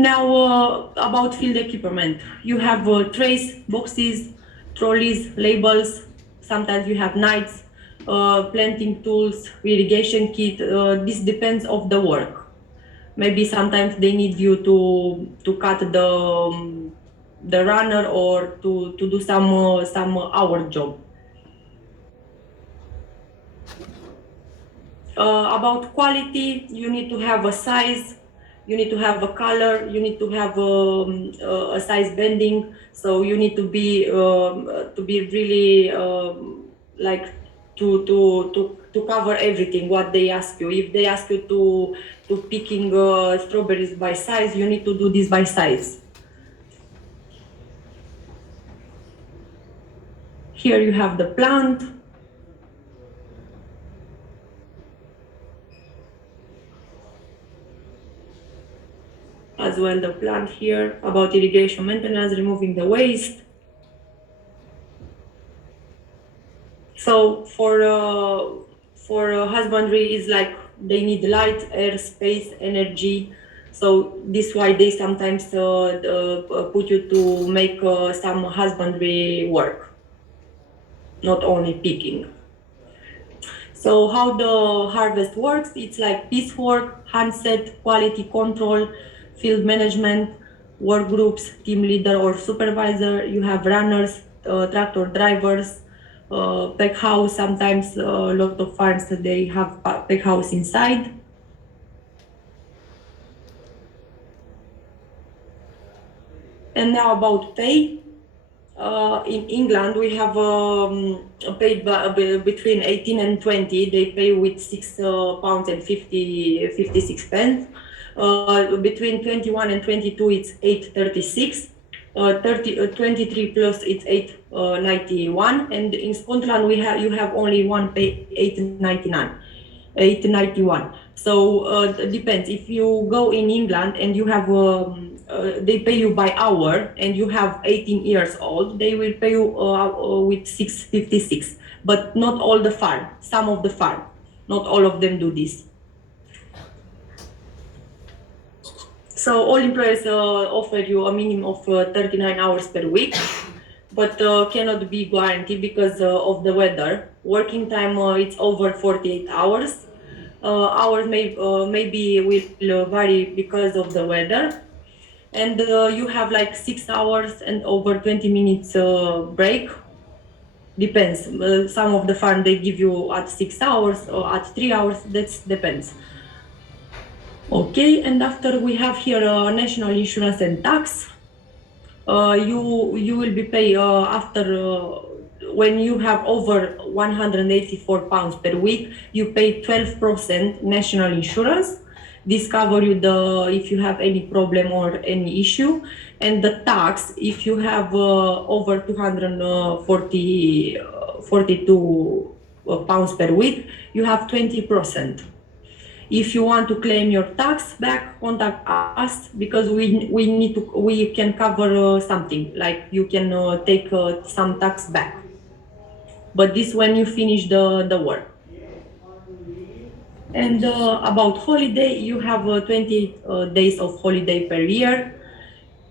Now about field equipment. You have trays, boxes, trolleys, labels. Sometimes you have knives, planting tools, irrigation kit. This depends of the work. Maybe sometimes they need you to cut the runner or to do some hour job. About quality, you need to have a size, you need to have a color, you need to have a size bending. So you need to be really like to cover everything what they ask you. If they ask you to picking strawberries by size, you need to do this by size. Here you have the plant. As well the plant here, about irrigation maintenance, removing the waste. So for husbandry is like they need light, air, space, energy. So this why they sometimes put you to make some husbandry work, not only picking. So how the harvest works, it's like piecework, handset, quality control, field management, work groups, team leader or supervisor. You have runners, tractor drivers, pack house. Sometimes a lot of farms they have pack house inside. And now about pay. In England, we have paid between 18 and 20. They pay with £6 and 56 pence. Between 21 and 22, it's 8.36. 23 plus it's 8.91, and in Scotland you have only one pay 8.99. 891. So it depends. If you go in England and you have they pay you by hour and you have 18 years old, they will pay you with 6.56. But not all the farm. Some of the farm. Not all of them do this. So all employers offer you a minimum of 39 hours per week, but cannot be guaranteed because of the weather. Working time it's over 48 hours. Hours maybe will vary because of the weather, and you have like 6 hours and over 20 minutes break. Depends. Some of the farm they give you at 6 hours or at 3 hours. That depends. Okay, and after we have here national insurance and tax. You will be paid after when you have over 184 pounds per week. You pay 12% national insurance. This cover you if you have any problem or any issue, and the tax if you have over 242 pounds per week, you have 20%. If you want to claim your tax back, contact us because we can cover something, like you can take some tax back. But this when you finish the work. And about holiday, you have 20 days of holiday per year.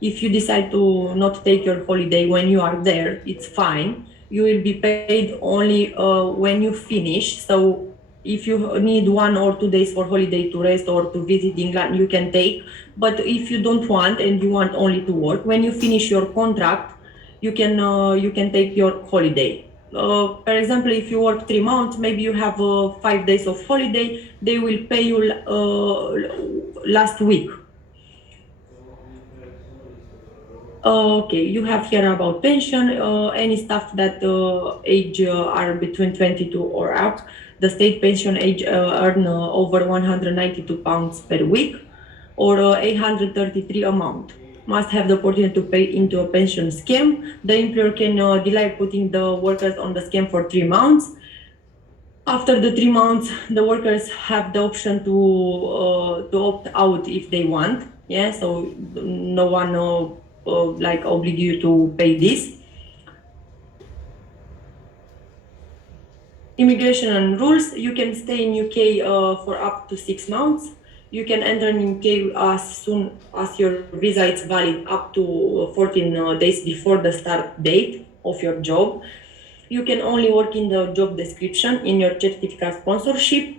If you decide to not take your holiday when you are there, it's fine. You will be paid only when you finish. So if you need 1 or 2 days for holiday to rest or to visit England, you can take. But if you don't want and you want only to work, when you finish your contract, you can take your holiday. For example, if you work 3 months, maybe you have 5 days of holiday. They will pay you last week. Okay, you have here about pension. Any staff that age are between 22 or up, the state pension age earn over 192 pounds per week or 833 amount. Must have the opportunity to pay into a pension scheme. The employer can delay putting the workers on the scheme for 3 months. After the 3 months, the workers have the option to opt out if they want. Yeah, so no one like oblige you to pay this. Immigration and rules: you can stay in UK for up to 6 months. You can enter in UK as soon as your visa is valid, up to 14 days before the start date of your job. You can only work in the job description in your certificate sponsorship.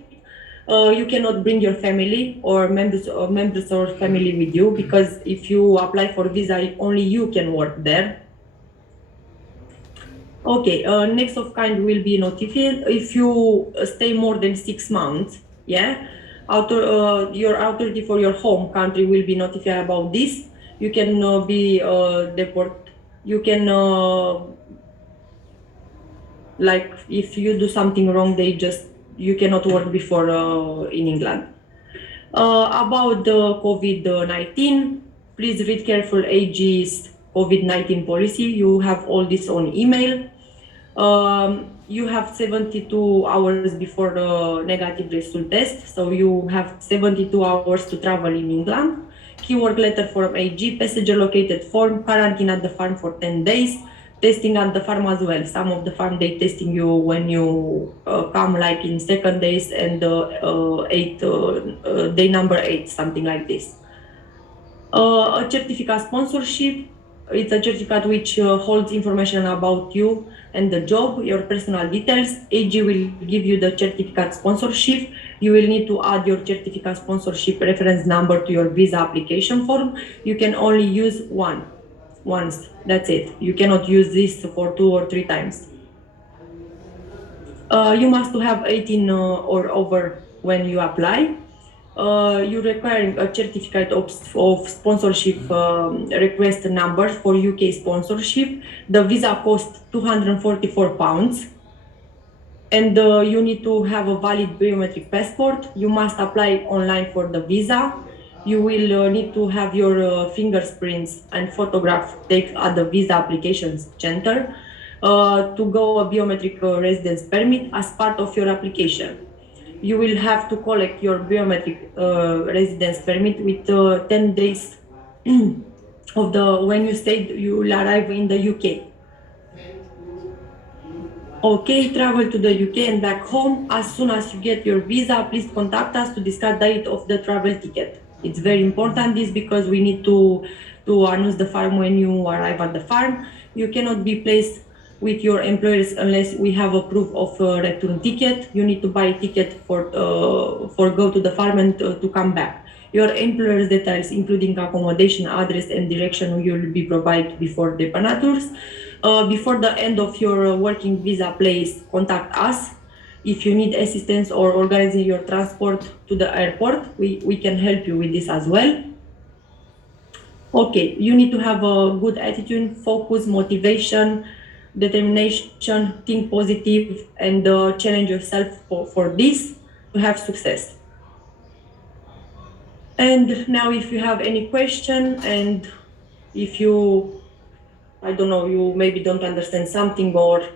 You cannot bring your family or members or family with you, because if you apply for visa, only you can work there. Okay, next of kind will be notified if you stay more than 6 months. Yeah, your authority for your home country will be notified about this. You can be deported. You can like if you do something wrong, you cannot work before in England. About the COVID-19, please read careful AG's COVID-19 policy. You have all this on email. You have 72 hours before the negative result test, so you have 72 hours to travel in England. Keyword letter from AG, passenger located form, quarantine at the farm for 10 days, testing at the farm as well. Some of the farm they testing you when you come, like in second days and day number 8, something like this. A certificate sponsorship. It's a certificate which holds information about you and the job, your personal details. AG will give you the certificate sponsorship. You will need to add your certificate sponsorship reference number to your visa application form. You can only use once. That's it. You cannot use this for 2 or 3 times. You must have 18 or over when you apply. You require a certificate of sponsorship request number for UK sponsorship. The visa costs £244, and you need to have a valid biometric passport. You must apply online for the visa. You will need to have your fingerprints and photograph taken at the visa applications center to go a biometric residence permit as part of your application. You will have to collect your biometric residence permit with 10 days of when you will arrive in the UK. Okay, travel to the UK and back home. As soon as you get your visa, please contact us to discuss the date of the travel ticket. It's very important this, because we need to announce the farm when you arrive at the farm. You cannot be placed with your employers unless we have a proof of return ticket. You need to buy a ticket for go to the farm and to come back. Your employer's details, including accommodation, address, and direction, will be provided before depanatures. Before the end of your working visa, please contact us. If you need assistance or organizing your transport to the airport, we can help you with this as well. Okay, you need to have a good attitude, focus, motivation, determination, think positive, and challenge yourself for this to have success. And now if you have any question, and if you, I don't know, you maybe don't understand something, or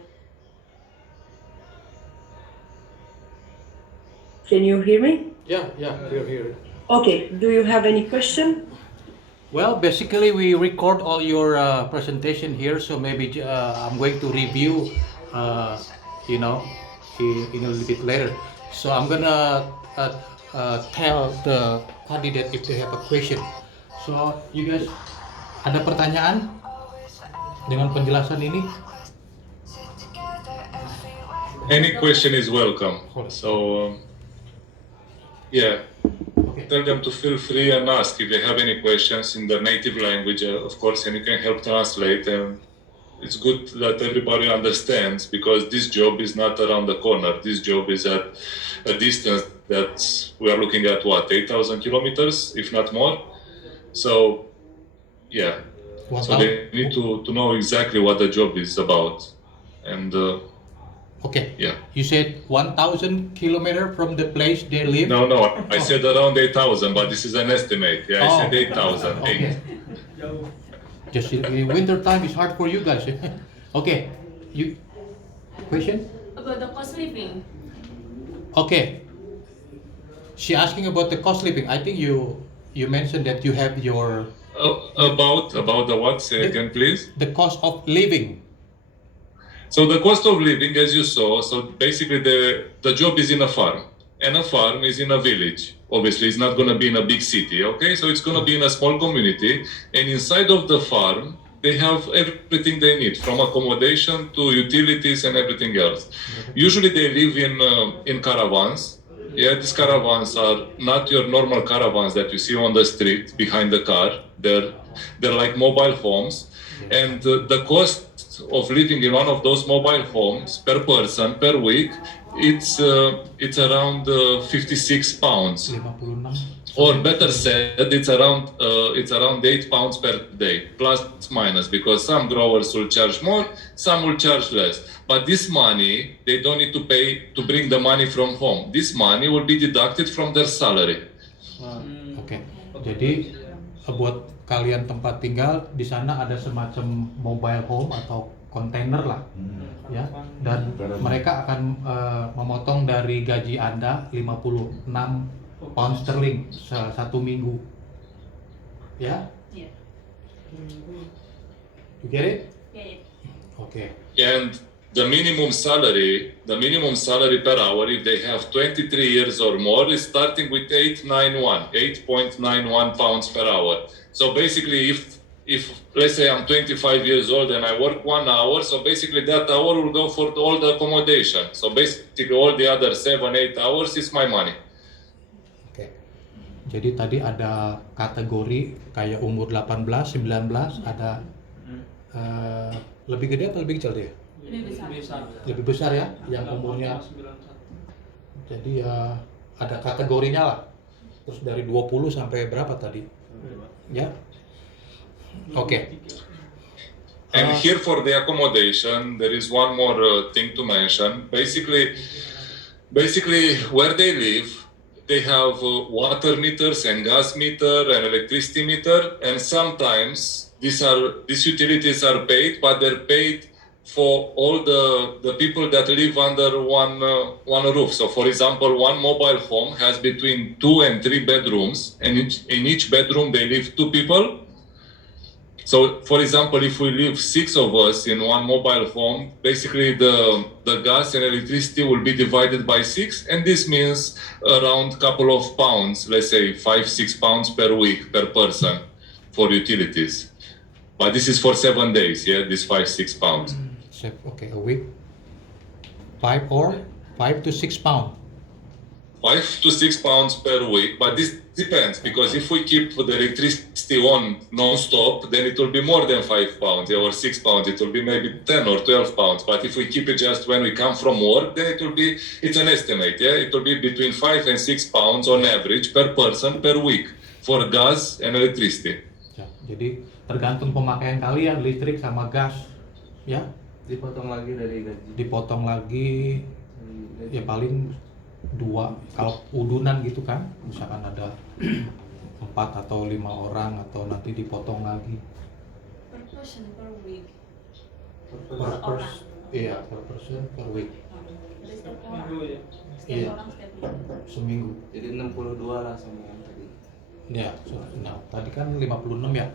can you hear me? Yeah, we're here. Okay, do you have any question? Well, basically, we record all your presentation here, so maybe I'm going to review, you know, in a little bit later. So I'm gonna tell the candidate if they have a question. So you guys, ada pertanyaan dengan penjelasan ini? Any question is welcome. So, yeah, tell them to feel free and ask if they have any questions in their native language, of course, and you can help translate. And it's good that everybody understands, because this job is not around the corner. This job is at a distance that we are looking at, 8,000 kilometers, if not more. So, yeah. So they need to know exactly what the job is about. And Okay. yeah. You said 1,000 kilometers from the place they live? No, I said around 8,000, but this is an estimate. Yeah, I said 8,000. Okay. Just in winter time is hard for you guys. Okay. You question? About the cost living. Okay. She asking about the cost living. I think you mentioned that you have your About the what? Say again, please. the cost of living. So the cost of living, as you saw, so basically the job is in a farm. and a farm is in a village. Obviously, it's not going to be in a big city, okay? So it's going to be in a small community, and inside of the farm, they have everything they need, from accommodation to utilities and everything else. Usually, they live in caravans. Yeah, these caravans are not your normal caravans that you see on the street behind the car. They're like mobile homes, and the cost of living in one of those mobile homes per person per week, it's around 56 pounds. 56. Or better said, it's around £8 per day, plus minus, because some growers will charge more, some will charge less. But this money, they don't need to pay to bring the money from home. This money will be deducted from their salary. Oke. Jadi buat kalian tempat tinggal di sana ada semacam mobile home atau kontainer lah, ya. Dan mereka akan memotong dari gaji Anda 56 pound sterling satu minggu, ya? Yeah. You get it? Yeah. Okay. And the minimum salary per hour, if they have 23 years or more, is starting with 8.91 pounds per hour. So basically, if let's say I'm 25 years old and I work 1 hour, so basically that hour will go for all the accommodation. So basically all the other 7-8 hours is my money. Oke. Jadi tadi ada kategori kayak umur 18, 19, ada lebih gede atau lebih kecil dia? Lebih besar ya, yang umurnya. Jadi ya ada kategorinya lah. Terus dari 20 sampai berapa tadi? Ya. Oke. And here for the accommodation, there is one more thing to mention. Basically, where they live, they have water meters and gas meter and electricity meter, and sometimes these utilities are paid, but they're paid for all the people that live under one roof. So, for example, one mobile home has between 2 and 3 bedrooms, and in each bedroom they live 2 people. So, for example, if we live 6 of us in one mobile home, basically the gas and electricity will be divided by 6, and this means around a couple of pounds, let's say 5-6 pounds per week per person for utilities. But this is for 7 days, yeah, this 5-6 pounds. Okay, a week. 5 to 6 pounds. 5 to 6 pounds per week, but this depends, because if we keep the electricity on non-stop, then it will be more than 5 pounds, or 6 pounds, it will be maybe 10 or 12 pounds. But if we keep it just when we come from work, then it's an estimate, yeah? It will be between 5 and 6 pounds on average per person per week for gas and electricity. Ya, jadi tergantung pemakaian kalian, listrik sama gas, ya? Dipotong lagi dari gaji. Dipotong lagi, ya paling 2, kalau udunan gitu kan, misalkan ada 4 atau 5 orang, atau nanti dipotong lagi. Per person per week. Per person, iya, per person per week. Jadi setiap orang. Setiap Iya. orang setiap minggu. Seminggu. Jadi 62 lah sama yang tadi. Ya, nah tadi kan 56 ya.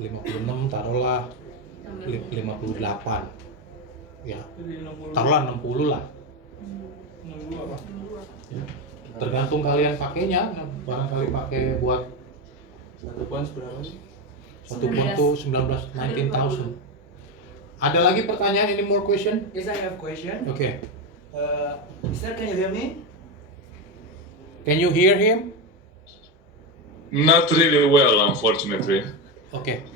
56 taruhlah 58. Ya. Taruhlah 60 lah. Ya. Tergantung kalian pakainya, barangkali pakai buat 1 pounds berapa sih? 1 pound tuh 19,000. Ada lagi pertanyaan? Any more question? Yes, I have question. Okay. Sir, can you hear me? Can you hear him? Not really well, unfortunately. Okay.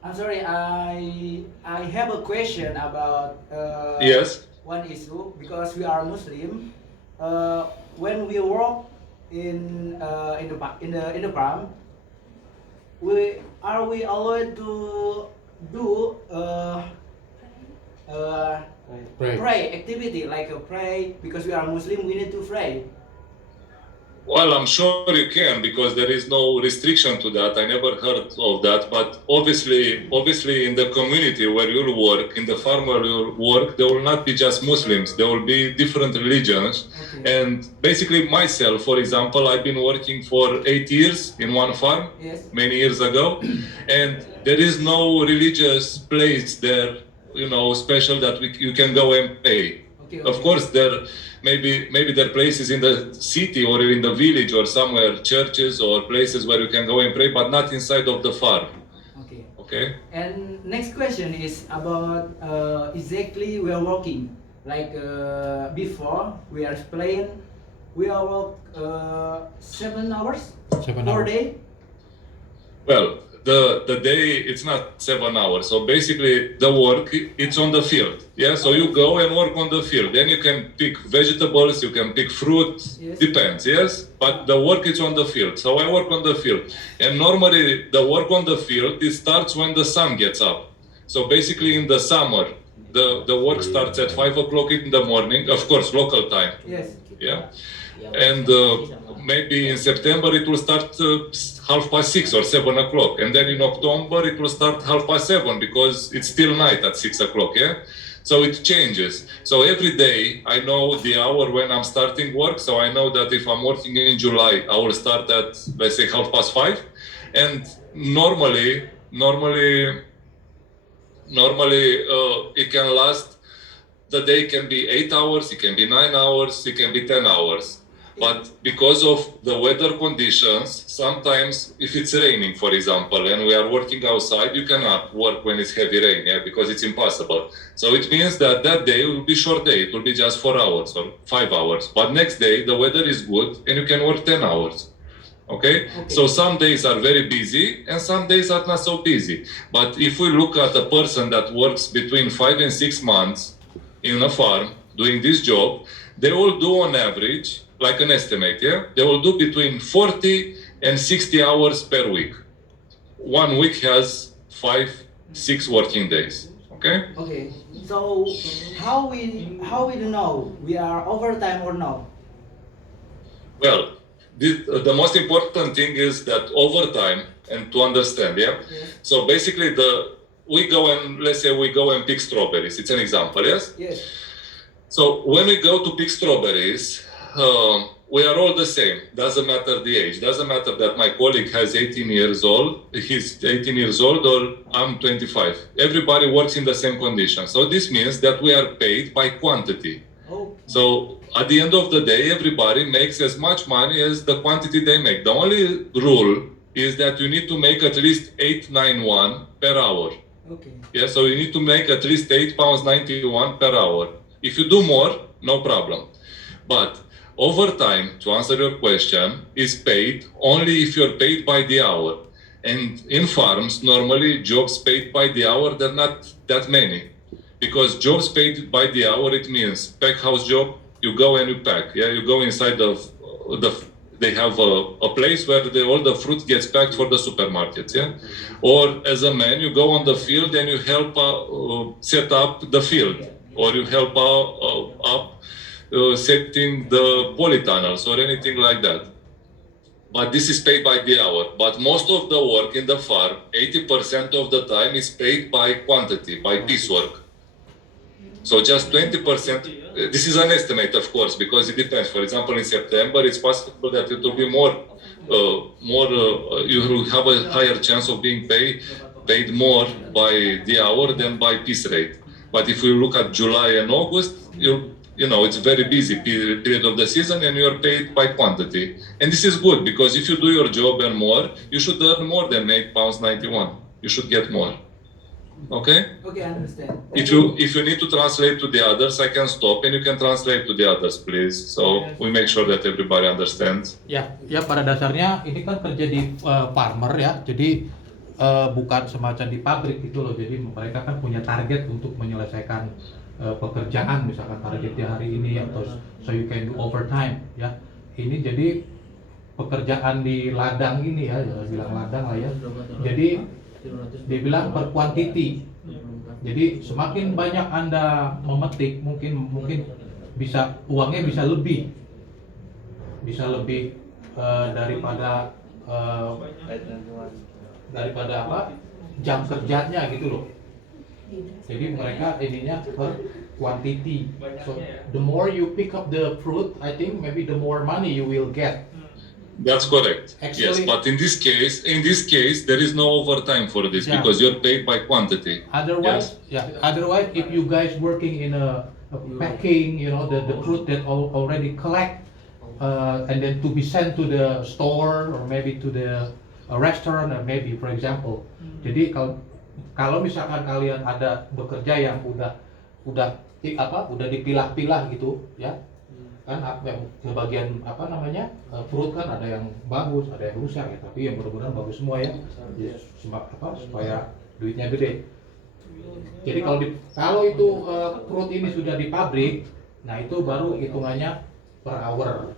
I'm sorry. I have a question about Yes. one issue, because we are Muslim. When we work in the farm, we allowed to do pray activity, like a pray, because we are Muslim. We need to pray. Well, I'm sure you can, because there is no restriction to that. I never heard of that. But obviously in the community where you'll work, in the farm where you'll work, there will not be just Muslims. There will be different religions. Okay. And basically myself, for example, I've been working for 8 years in one farm, Yes. many years ago. And there is no religious place there special that you can go and pay. Okay. Of course, maybe there are places in the city or in the village or somewhere, churches or places where you can go and pray, but not inside of the farm. Okay. Okay. And next question is about exactly we are working. Like before we are explained, we are work 7 hours 7 per hours. day. Well, the day it's not 7 hours. So basically, the work it's on the field. Yeah. So you go and work on the field. Then you can pick vegetables. You can pick fruit. Yes. Depends. Yes. But the work is on the field. So I work on the field. And normally the work on the field it starts when the sun gets up. So basically in the summer, the work starts at 5 o'clock in the morning. Of course, local time. Yes. Yeah. And maybe in September it will start 6:30 or 7 o'clock, and then in October it will start 6:30 because it's still night at 6 o'clock. Yeah, so it changes. So every day I know the hour when I'm starting work. So I know that if I'm working in July, I will start at, let's say, 5:30, and normally it can last. The day can be 8 hours, it can be 9 hours, it can be 10 hours. But because of the weather conditions, sometimes if it's raining, for example, and we are working outside, you cannot work when it's heavy rain, yeah, because it's impossible. So it means that day will be short day. It will be just 4 hours or 5 hours. But next day, the weather is good and you can work 10 hours. Okay? So some days are very busy and some days are not so busy. But if we look at a person that works between 5 and 6 months in a farm doing this job, they will do on average, like an estimate, yeah? They will do between 40 and 60 hours per week. 1 week has 5-6 working days. Okay? Okay. So how we do know we are overtime or no? Well, the most important thing is that overtime and to understand, yeah? Yes. So basically let's say we go and pick strawberries. It's an example, yes? Yes. So when we go to pick strawberries, we are all the same. Doesn't matter the age. Doesn't matter that my colleague has 18 years old, he's 18 years old, or I'm 25. Everybody works in the same conditions. So this means that we are paid by quantity. Oh. So at the end of the day, everybody makes as much money as the quantity they make. The only rule is that you need to make at least 891 per hour. Okay. Yeah, so you need to make at least £8.91 per hour. If you do more, no problem. But overtime, to answer your question, is paid only if you're paid by the hour. And in farms, normally jobs paid by the hour, they're not that many. Because jobs paid by the hour, it means pack house job, you go and you pack. Yeah, you go inside they have a place where all the fruit gets packed for the supermarkets. Yeah, or as a man, you go on the field and you help set up the field, or you help setting the polytunnels or anything like that. But this is paid by the hour. But most of the work in the farm, 80% of the time, is paid by quantity, by piecework. So just 20%. This is an estimate, of course, because it depends. For example, in September, it's possible that it will be more. You will have a higher chance of being paid more by the hour than by piece rate. But if you look at July and August, it's very busy period of the season, and you are paid by quantity. And this is good because if you do your job and more, you should earn more than £8.91. You should get more. Okay? Okay, I understand. If you need to translate to the others, I can stop and you can translate to the others, please. So we make sure that everybody understands. Ya pada dasarnya ini kan kerja di farmer ya, jadi bukan semacam di pabrik gitu loh. Jadi mereka kan punya target untuk menyelesaikan pekerjaan, misalkan targetnya hari ini atau so you can do overtime ya. Ini jadi pekerjaan di ladang ini ya, bilang ladang lah ya. Jadi dia bilang per quantity. Jadi semakin banyak Anda memetik, mungkin bisa uangnya bisa lebih daripada apa jam kerjanya gitu loh. Jadi mereka ininya per quantity. So the more you pick up the fruit, I think maybe the more money you will get. That's correct. Yes, Actually- but in this case, there is no overtime for this Yeah. because you're paid by quantity. Otherwise, otherwise, if you guys working in a packing, you know, the fruit that already collect, and then to be sent to the store or maybe to the restaurant or maybe, for example. Jadi kalau misalkan kalian ada bekerja yang udah udah dipilah-pilah gitu, ya. Kan yang bagian apa namanya fruit kan ada yang bagus, ada yang rusak ya, tapi yang benar-benar bagus semua ya. Ya, supaya duitnya gede. Jadi kalau itu fruit ini sudah di pabrik, nah itu baru hitungannya per hour.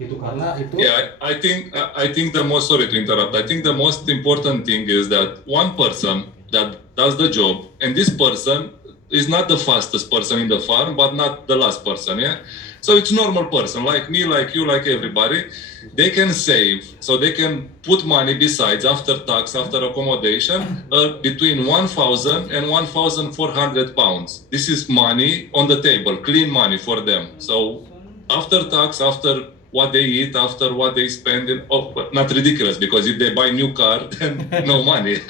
Gitu karena itu. Yeah, I think the most, sorry to interrupt. I think the most important thing is that one person that does the job, and this person is not the fastest person in the farm, but not the last person. Yeah. So it's normal person like me, like you, like everybody. They can save, so they can put money besides after tax, after accommodation, between 1,000 and 1,400 pounds. This is money on the table, clean money for them. So after tax, after what they eat, after what they spend, not ridiculous because if they buy new car, then no money.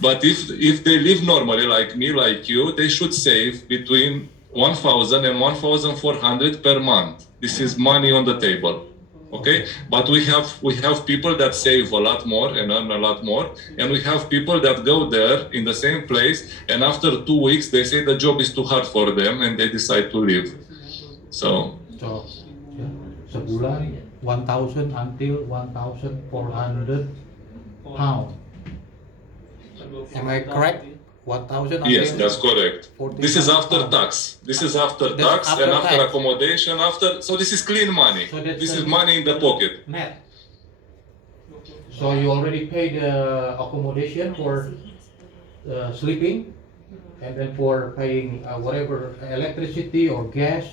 But if they live normally like me, like you, they should save between 1,000 and 1,400 per month. This is money on the table, okay? But we have people that save a lot more and earn a lot more, and we have people that go there in the same place, and after 2 weeks they say the job is too hard for them and they decide to leave. So ya, sebulan 1,000 until 1,400 pound. Am I correct? 1,000 until yes, that's correct. 14,000 This is after pound. tax. This is after That's tax after and after tax. accommodation. So this is clean money. So that's This is a- money in the pocket. Net. So you already paid the accommodation for sleeping, and then for paying whatever electricity or gas,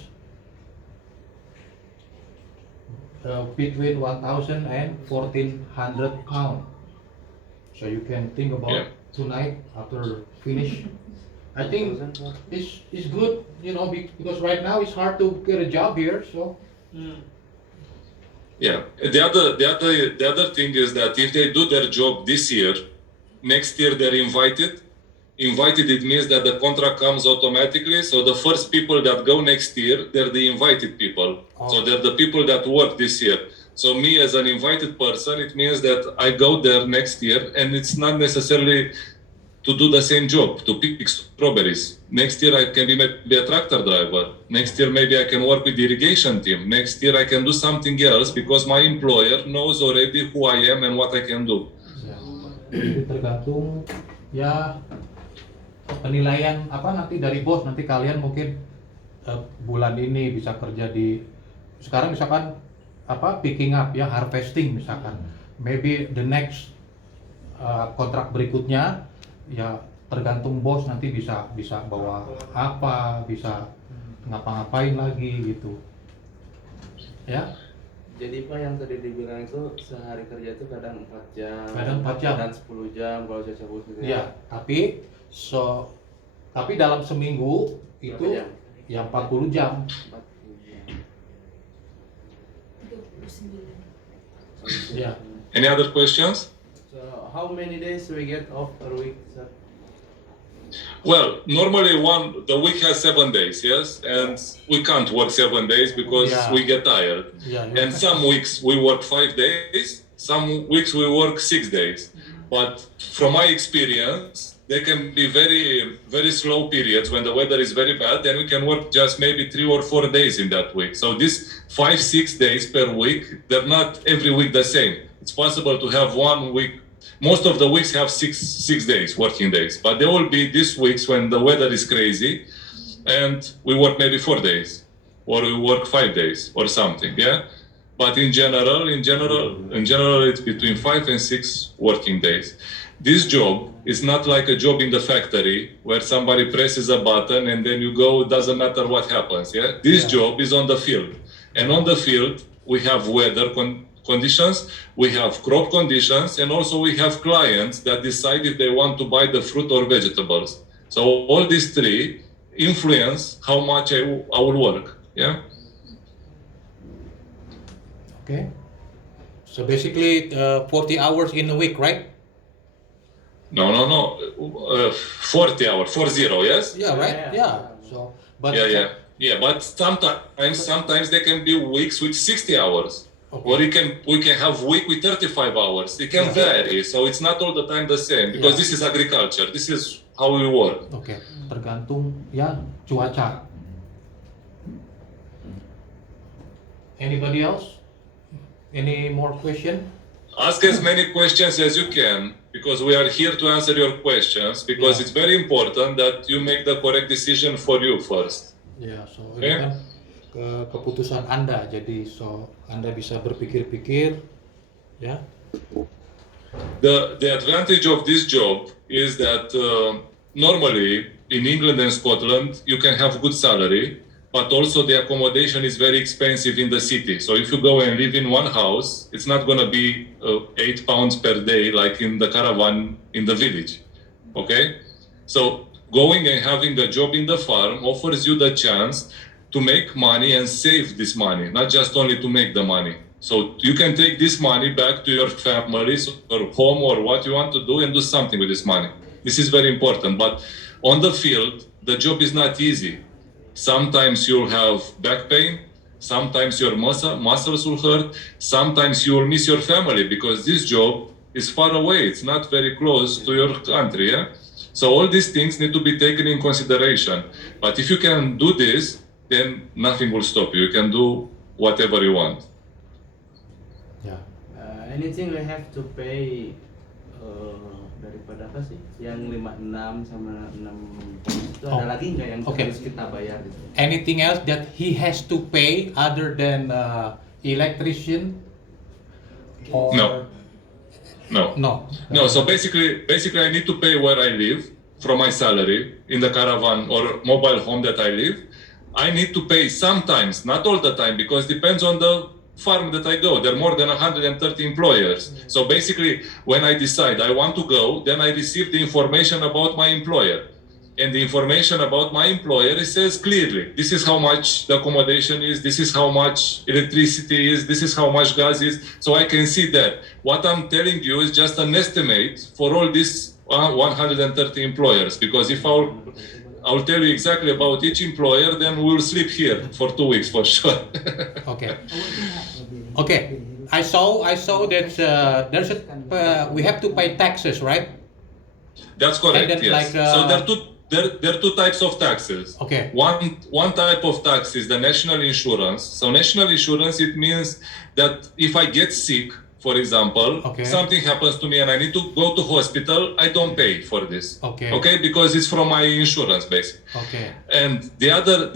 between 1,000 and 1,400 pound. So you can think about Yeah. tonight after finish. I think it's good, you know, because right now it's hard to get a job here. So Yeah. The other thing is that if they do their job this year, next year they're invited. Invited, it means that the contract comes automatically. So the first people that go next year, they're the invited people. So they're the people that work this year. So me as an invited person, it means that I go there next year, and it's not necessarily to do the same job, to pick strawberries. Next year I can be a tractor driver. Next year maybe I can work with the irrigation team. Next year I can do something else because my employer knows already who I am and what I can do. ya, jadi tergantung ya penilaian apa nanti dari bos. Nanti kalian mungkin bulan ini bisa kerja di sekarang misalkan apa picking up ya, harvesting misalkan. Maybe the next kontrak berikutnya ya tergantung bos nanti bisa bawa apa, bisa ngapa-ngapain lagi gitu ya. Jadi Pak yang tadi dibilang itu sehari kerja itu kadang 4 jam, Kadang 4 jam. kadang 10 jam kalau cuaca bagus gitu Ya, tapi dalam seminggu itu Berapa jam? ya 40 jam. 40 jam. 39. Ya. Any other questions? So how many days we get off per week, sir? Well, normally the week has 7 days, yes, and we can't work 7 days because Yeah. we get tired. Yeah, And some weeks we work 5 days, some weeks we work 6 days. But from my experience, there can be very, very slow periods when the weather is very bad, then we can work just maybe 3 or 4 days in that week. So these 5-6 days per week, they're not every week the same. It's possible to have 1 week. Most of the weeks have six days, working days, but there will be these weeks when the weather is crazy and we work maybe 4 days or we work 5 days or something, yeah? But in general, it's between 5 and 6 working days. This job is not like a job in the factory where somebody presses a button and then you go, doesn't matter what happens, yeah? This job is on the field. And on the field, we have weather conditions, we have crop conditions, and also we have clients that decide if they want to buy the fruit or vegetables. So all these three influence how much I will work, yeah? Oke. So basically, 40 hours in a week, right? No. 40 hours, 40, yes? Yeah, right. Yeah. So, but Yeah. But sometimes there can be weeks with 60 hours. Okay. Or we can have week with 35 hours. It can vary, so it's not all the time the same because Yeah. this is agriculture. This is how we work. Oke, tergantung ya cuaca. Anybody else? Any more question? Ask as many questions as you can because we are here to answer your questions because Yeah. it's very important that you make the correct decision for you first. Ya, so Oke. ini kan keputusan Anda. Jadi so Anda bisa berpikir-pikir, ya. The advantage of this job is that normally in England and Scotland you can have good salary, but also the accommodation is very expensive in the city. So if you go and live in one house, it's not going to be £8 per day like in the caravan in the village. Okay? So going and having a job in the farm offers you the chance to make money and save this money, not just only to make the money. So you can take this money back to your families or home or what you want to do and do something with this money. This is very important. But on the field, the job is not easy. Sometimes you'll have back pain. Sometimes your muscles will hurt. Sometimes you will miss your family because this job is far away. It's not very close to your country. Yeah? So all these things need to be taken in consideration. But if you can do this, then nothing will stop you. You can do whatever you want. Ya. Anything we have to pay daripada apa sih? Yang 56 sama 6 itu ada lagi nggak yang Oke. harus kita bayar gitu? Anything else that he has to pay other than electrician? Or... No. No. So basically I need to pay where I live from my salary in the caravan or mobile home that I live. I need to pay sometimes, not all the time, because depends on the farm that I go. There are more than 130 employers. So basically, when I decide I want to go, then I receive the information about my employer. And the information about my employer, it says clearly, this is how much the accommodation is, this is how much electricity is, this is how much gas is. So I can see that. What I'm telling you is just an estimate for all these 130 employers. Because if I'll tell you exactly about each employer, then we'll sleep here for 2 weeks for sure. Okay. Okay. I saw that there's we have to pay taxes, right? That's correct. And then, Yes. like, So there are two types of taxes. Okay. One type of tax is the national insurance. So national insurance, it means that if I get sick, for example, Okay. something happens to me and I need to go to hospital, I don't pay for this. Okay. Okay, because it's from my insurance, basically. Okay. And the other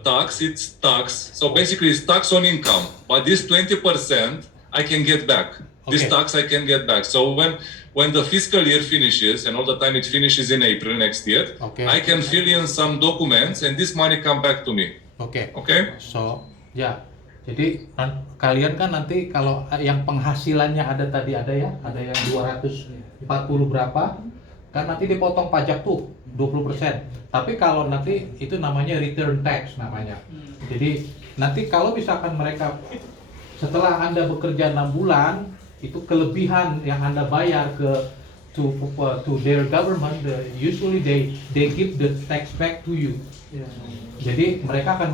tax, it's tax. So basically, it's tax on income. But this 20%, I can get back. This Okay. tax I can get back. So when the fiscal year finishes, and all the time it finishes in April next year, Okay. I can fill in some documents, and this money come back to me. Okay. Okay? So, ya. Jadi kalian kan nanti kalau yang penghasilannya ada yang 240 berapa, kan nanti dipotong pajak tuh 20%. Tapi kalau nanti itu namanya return tax namanya. Jadi nanti kalau misalkan mereka setelah Anda bekerja 6 bulan, itu kelebihan yang Anda bayar to their government, usually they give the tax back to you. Jadi mereka akan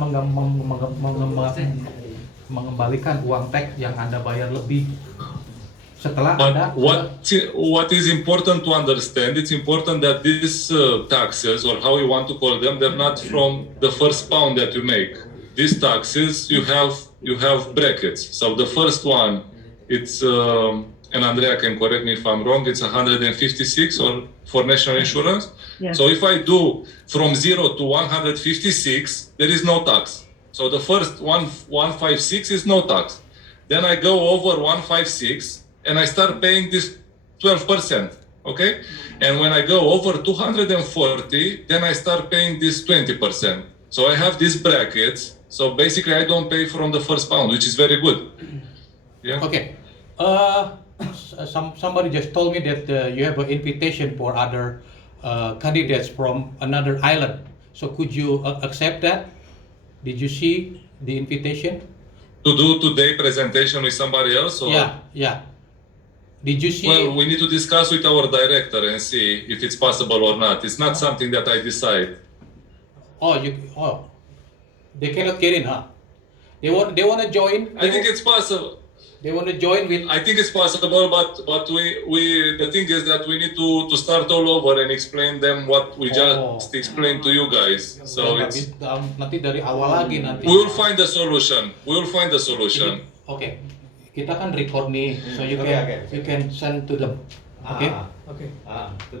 mengembalikan uang tax yang Anda bayar lebih setelah Anda. But what is important to understand, it's important that these taxes, or how you want to call them, they're not from the first pound that you make. These taxes, you have brackets. So the first one, it's and Andrea can correct me if I'm wrong, it's 156 or for national insurance. Yeah. So if I do from 0 to 156, there is no tax. So the first 156 is no tax. Then I go over 156 and I start paying this 12%. Okay? And when I go over 240, then I start paying this 20%. So I have these brackets. So basically I don't pay from the first pound, which is very good. Yeah. Okay. Somebody just told me that you have an invitation for other candidates from another island. So could you accept that? Did you see the invitation? to do today presentation with somebody else? Or? Yeah. Did you see? Well, we need to discuss with our director and see if it's possible or not. It's not something that I decide. They cannot get in, huh? They want to join. I think it's possible. They want to join with. I think it's possible, but we the thing is that we need to start all over and explain them what we just explained to you guys. So it's Nanti dari awal lagi nanti. we will find a solution. We will find a solution. Okay. Kita kan record nih, so you can send to them. Okay. Okay.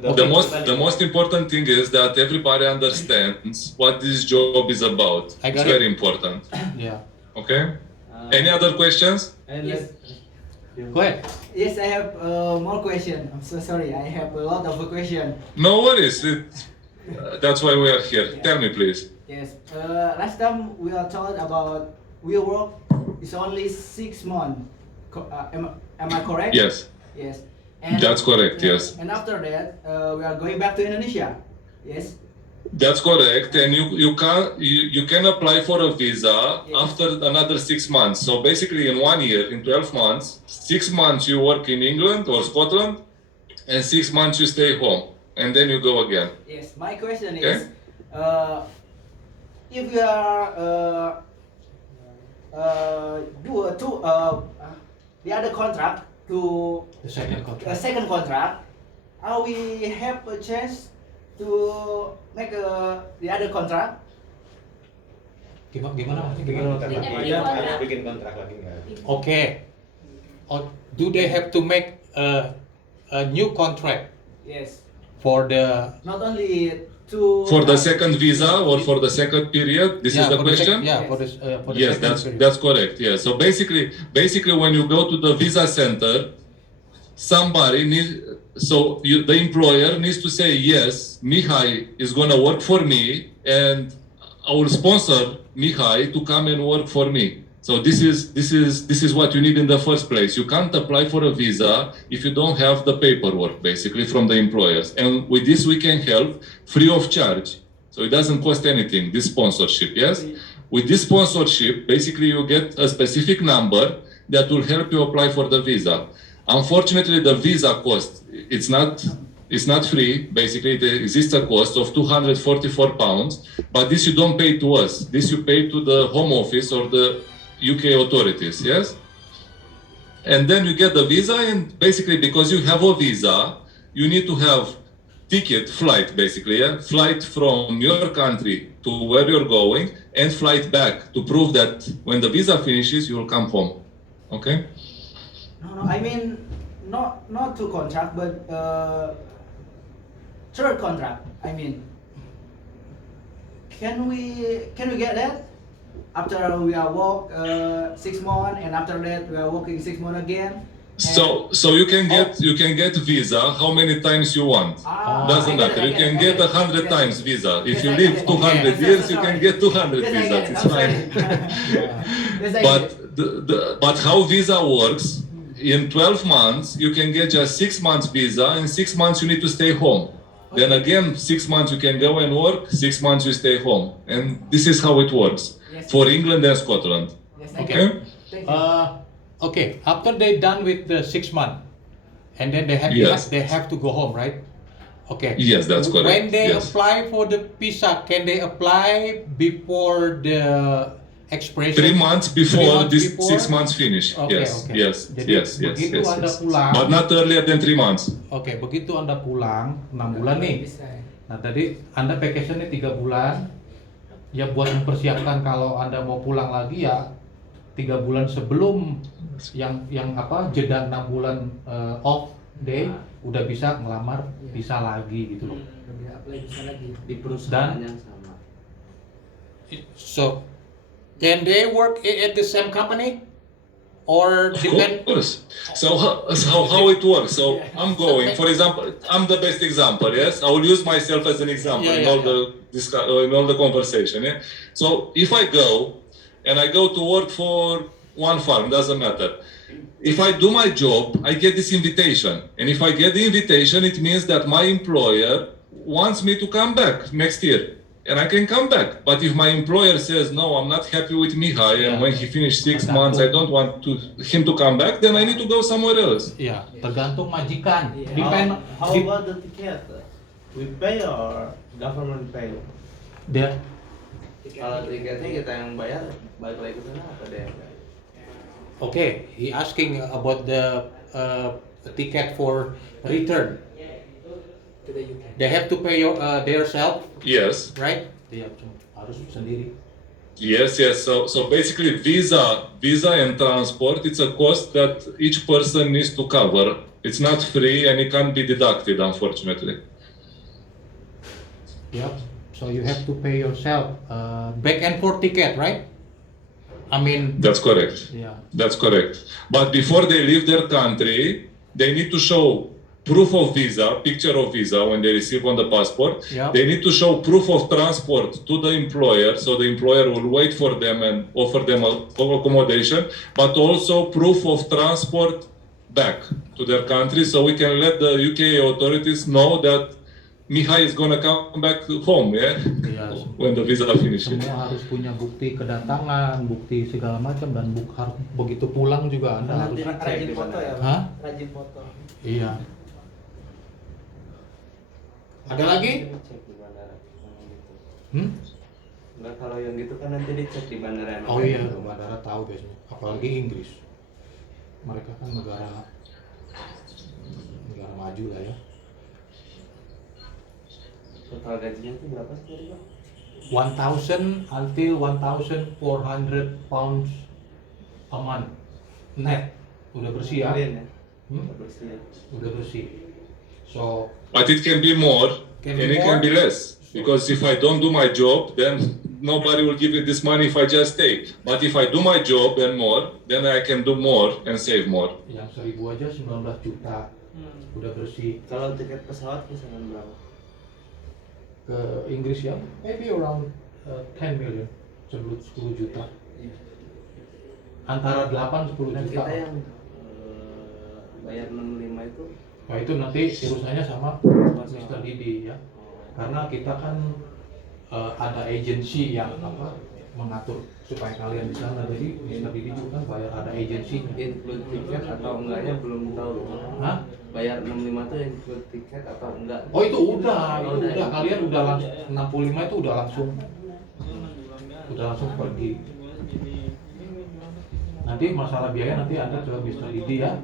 The most important thing is that everybody understands what this job is about. I It's got it. very important. Yeah. Okay. Any other questions? And Yes. Go ahead. Yes, I have more question. I'm so sorry. I have a lot of question. No worries. That's why we are here. Tell me, please. Yes. Last time we are told about we work is only 6 months. Am I correct? Yes. Yes. That's correct, yes. And after that, we are going back to Indonesia. Yes. That's correct, and you can apply for a visa Yes. after another 6 months. So basically, in 1 year, in 12 months, 6 months you work in England or Scotland, and 6 months you stay home, and then you go again. Yes. My question Okay. is, if we are the other contract to The second a contract. second contract, are we have a chance to make the other contract? Gimana? bikin kontrak lagi nggak? Okay. Or do they have to make a new contract Yes. for the? Not only to For the second visa or for the second period, this is the for the question. for the Yes, second period. that's correct. Yeah. So basically, when you go to the visa center, somebody needs. So the employer needs to say yes. Mihai is gonna work for me, and I will sponsor Mihai to come and work for me. So this is what you need in the first place. You can't apply for a visa if you don't have the paperwork, basically, from the employers. And with this, we can help free of charge. So it doesn't cost anything. This sponsorship, yes. With this sponsorship, basically, you get a specific number that will help you apply for the visa. Unfortunately, the visa cost, it's not free. Basically, there exists a cost of £244, but this you don't pay to us. This you pay to the Home Office or the UK authorities, yes? And then you get the visa, and basically, because you have a visa, you need to have flight, basically, yeah? Flight from your country to where you're going, and flight back to prove that when the visa finishes, you will come home. Okay? No, I mean not two contract, but third contract. I mean, can we get that after we are work 6 months, and after that we are working 6 months again? So you can get visa how many times you want. Doesn't matter. You can get 100 times visa. If you live 200 years, you can get 200 visas. It's fine. But how visa works? In 12 months, you can get just 6 months visa, and 6 months you need to stay home. Then again, 6 months you can go and work, 6 months you stay home. And this is how it works for England and Scotland. Yes, Okay? Thank you. Okay. After they done with the 6 months, and then they have to go home, right? Okay. Yes, that's correct. When they Yes. apply for the visa, can they apply before the expiration? 3 months 3 before months this before? 6 months finish. Okay, Yes, okay. yes, Jadi yes, yes, begitu yes, Anda yes. pulang, But not earlier than 3 months. Oke, begitu Anda pulang 6 bulan nih. Nah, tadi Anda vacation-nya 3 bulan. Ya buat mempersiapkan kalau Anda mau pulang lagi ya 3 bulan sebelum yang jeda 6 bulan off day udah bisa ngelamar visa lagi gitu loh. Udah apply bisa lagi. Di perusahaan Dan- yang sama. So, can they work at the same company or Of depend? course. So how it works? So I'm going, for example, I'm the best example. Yes, I will use myself as an example in all the conversation. Yeah. So if I go and I go to work for one farm, doesn't matter. If I do my job, I get this invitation, and if I get the invitation, it means that my employer wants me to come back next year. and I can come back. But if my employer says no, I'm not happy with Mihai, and when he finished 6 months, I don't want him to come back, then I need to go somewhere else. Ya, tergantung majikan. How, Depend. how about the ticket? We pay or government pay? Dia, Kalau tiketnya kita yang bayar, balik lagi ke sana apa dia yang bayar? okay, he asking about the ticket for return. To the UK. They have to pay their self, Yes. right? Dia harus sendiri. Yes, yes. So basically, visa and transport, it's a cost that each person needs to cover. It's not free and it can't be deducted, unfortunately. Yep. So you have to pay yourself back and forth ticket, right? I mean, That's correct. yeah. That's correct. But before they leave their country, they need to show proof of visa, picture of visa when they receive on the passport. Yeah. They need to show proof of transport to the employer, so the employer will wait for them and offer them accommodation, but also proof of transport back to their country, so we can let the UK authorities know that Mihai is gonna come back home, yeah, Iya. when the visa finishes. Semua harus punya bukti kedatangan, bukti segala macam, dan harus begitu pulang juga Anda harus. Rajin foto ya, Pak? Hah? Rajin foto. Iya. Ada lagi? Cek di bandara yang gitu. Enggak, kalau yang gitu kan nanti dicek di bandara yang Oh iya, bandara tahu biasanya. Apalagi Inggris. Mereka kan negara maju lah ya. Total gajinya itu berapa sih tadi, Bang? 1,000 until 1,400 pounds a month net. Udah bersih ya? Kalian ya? Hmm? Bersih ya. Udah bersih. So, But it can be more, Can and be it more? can be less. Because if I don't do my job, then nobody will give me this money if I just stay. But if I do my job and more, then I can do more and save more. yang 1.000 aja 19 juta. Udah bersih. Kalau tiket pesawat kisaran berapa? Ke Inggris ya, maybe around 10 million, 10 juta. Antara 8-10 Dan juta. kita yang bayar 65 itu Nah itu nanti urusannya sama Mr. Didi ya. Karena kita kan ada agensi yang mengatur supaya kalian di sana. Jadi Mr. Didi juga kan bayar, ada agensinya. include tiket atau enggaknya belum tahu. Hah? Bayar 65 itu include tiket atau enggak? Oh itu udah, Oh, itu udah. udah. Kalian udah langsung 65 itu udah langsung pergi. Nanti masalah biaya nanti Anda ke Mr. Didi ya.